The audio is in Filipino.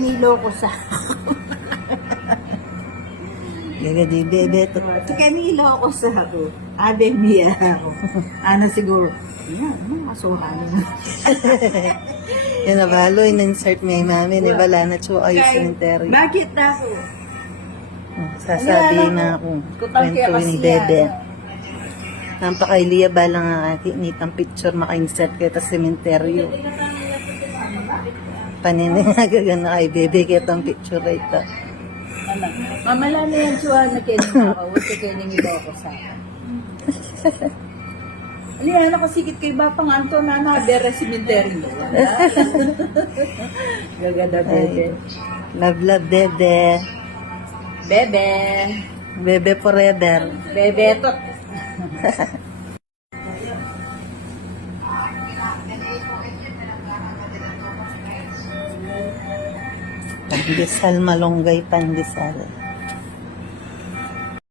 Niloko sa Gagadi, bebe. kanilo ako sa ako. Ade miya ako. Ano siguro. Yan, masura na. Yan na balo, in-insert niya yung mami. Ibala na chuo kayo sa cemetery. Bakit na ako? Sasabihin na ako. Kwento ni bebe. Nampa kay Lia balang nga nitang picture maka-insert kita sa cemetery. Paninagagan na kay bebe kitang picture ito. Mamala na yan suha na kining ako. Huwag ka kining iba ako sa akin. Alihan ako sikit kay Bapang Anton na nakadere cemetery mo. Gagada bebe. Love, love, bebe. Bebe. Bebe forever. Bebe to. Pandesal, malunggay pandesal.